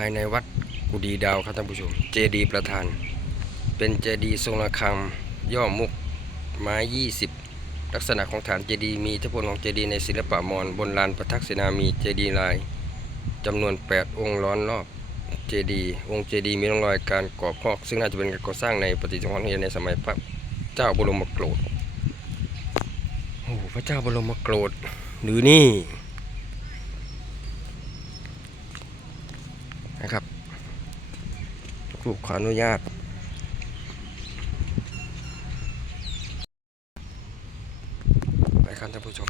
ายในวัดกุดีดาวครับท่านผู้ชม เจดีประธาน เป็นเจดีทรงระฆังย่อมุกไม้20ลักษณะของฐานเจดีมีอิทธิพลของเจดีในศิลปะมอญบนลานประทักษิณามีเจดีลายจำนวน 8 องค์ล้อมรอบเจดีองค์เจดีมีร่องรอยการก่อพอก ซึ่งน่าจะเป็นการก่อสร้างในปฏิสังขรณ์ในสมัยพระเจ้าบรมโกรธโอ้พระเจ้าบรมโกรธหรือนี่ นะครับ ลูกขออนุญาต ไปครับท่านผู้ชม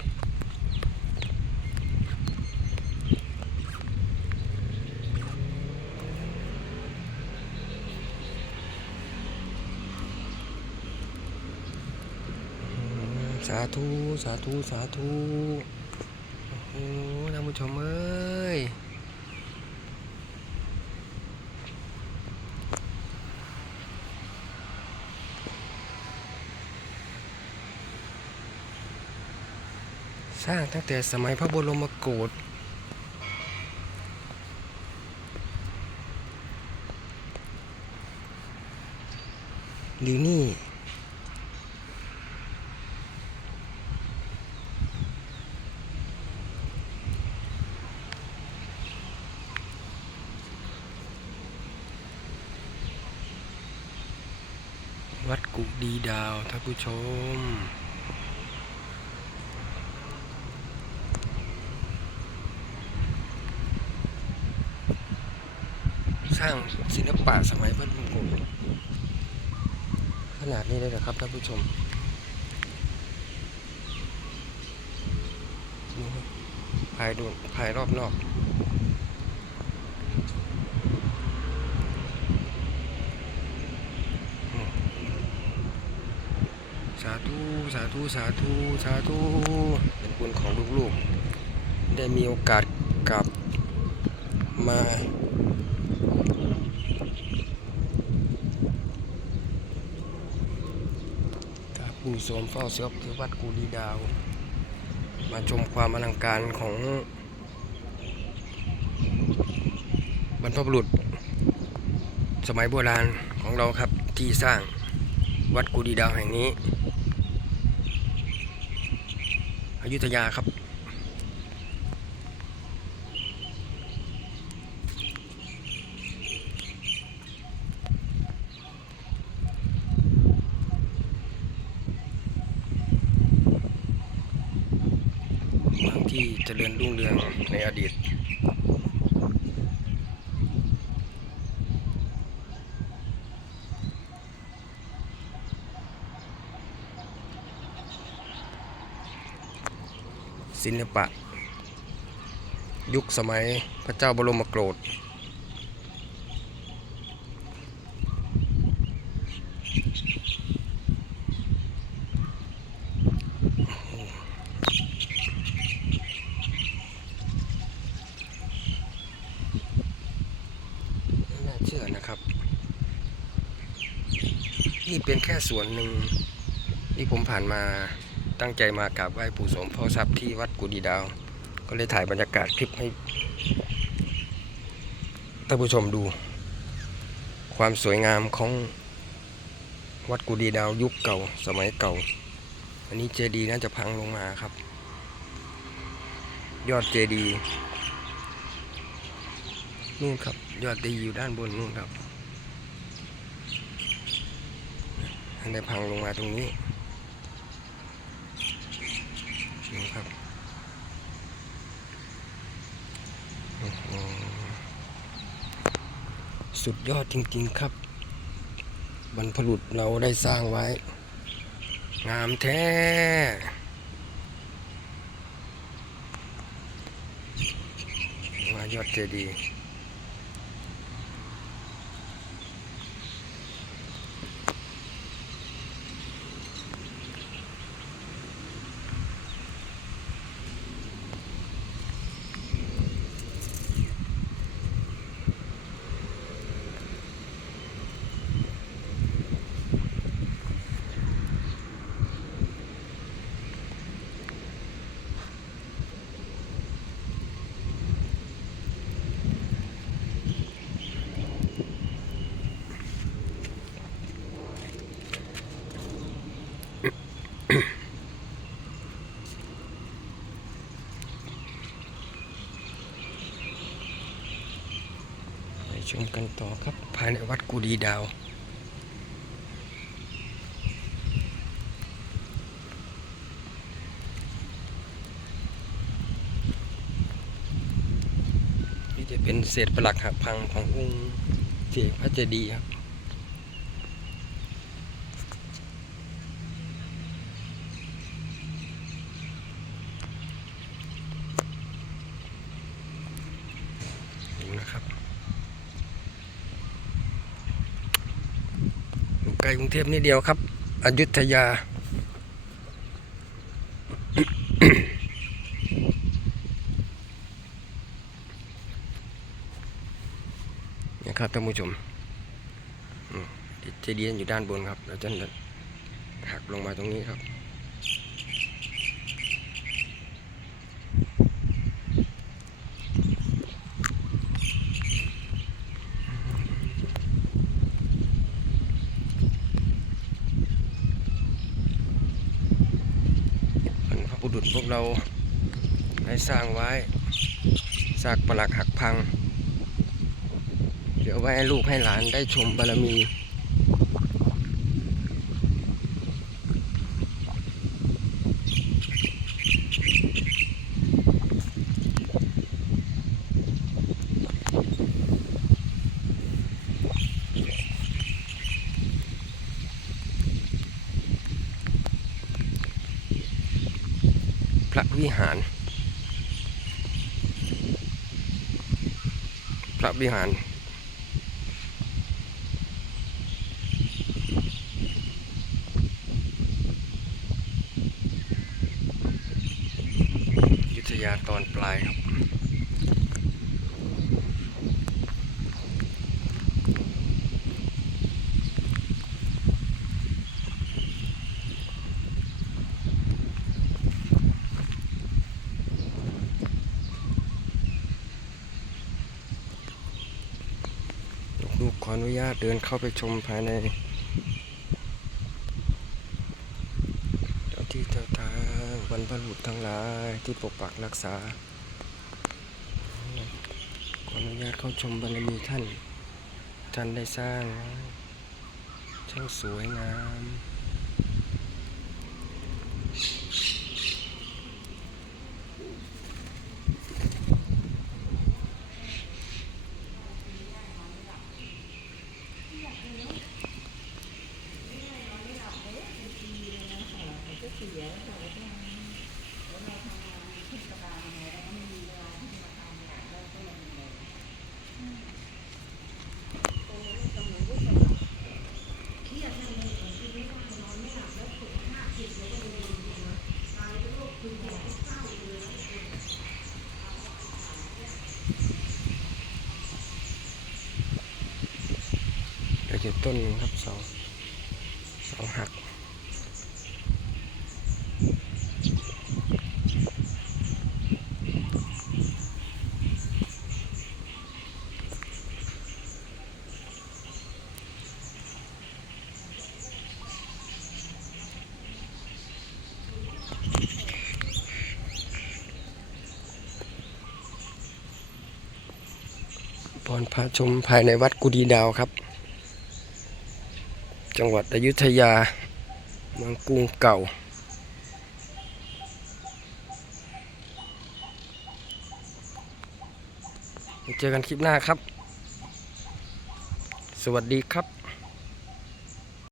สาธุ สาธุ สาธุ โอ้โหท่านผู้ชมเอ้ย สร้างตั้งแต่สมัยพระบรมโกศหรือนี่ วัดกุดีดาวท่านผู้ชม ร้างศิลปะสมัยพระมงกุฎขนาดนี้เลยเหรอครับท่านผู้ชมดูครับภายดูภายรอบนอกสาธุ สาธุ สาธุ สาธุ เป็นบุญของลูกๆ ได้มีโอกาสกลับมา ครับ ปู่โสมเฝ้าเสือคือวัดกูดีดาว มาชมความอลังการของบรรพบุรุษ สมัยโบราณของเราครับที่สร้างวัดกูดีดาวแห่งนี้ อยุธยาครับ มืองที่เจริญรุ่งเรืองในอดีต ศิลปะ ยุคสมัยพระเจ้าบรมโกรธ ไม่น่าเชื่อนะครับ นี่เป็นแค่ส่วนหนึ่งที่ผมผ่านมาตั้งใจมากราบไหว้ปู่สมพ่อทรัพย์ที่วัดกุดีดาว ก็เลยถ่ายบรรยากาศคลิปให้ท่านผู้ชมดู ความสวยงามของวัดกุดีดาวยุคเก่าสมัยเก่า อันนี้เจดีย์น่าจะพังลงมาครับ ยอดเจดีย์นู่นครับ ยอดเจดีอยู่ด้านบนนู่นครับอันได้พังลงมาตรงนี้นี่ครับสุดยอดจริงๆครับ บรรพบุรุษเราได้สร้างไว้ งามแท้มายอดเจดีย์ ชมกันต่อครับ ภายในวัดกูดีดาวนี่จะเป็นเศษปลักหักพังขององค์เจพระเจดีย์ครับ ดูนะครับ อยู่ใกล้กรุงเทพนิดเดียวครับ อยุธยานะครับท่านผู้ชมอืมเจดีย์อยู่ด้านบนครับ แล้วจะหักลงมาตรงนี้ครับ บ รรพบุรุษพวกเราได้สร้างไว้ซากปลักหักพัง เดี๋ยวไว้ให้ลูกให้หลานได้ชมบารมี วิหาร พระวิหาร ยุทธยาตอนปลายครับ ลูกๆขออนุญาต เดินเข้าไปชมภายในเจ้าที่เจ้าทางบรรพบุรุษทั้งหลายที่ปกปักรักษา ขออนุญาตเข้าชมบารมีท่าน ท่านได้สร้าง ช่างสวยงาม เดี๋ยวจะต้นหนึ่งครับเสาเสาหักพรพาชมภายในวัดกุดีดาวครับ จังหวัดอยุธยาเมืองกรุงเก่า เจอกันคลิปหน้าครับ สวัสดีครับ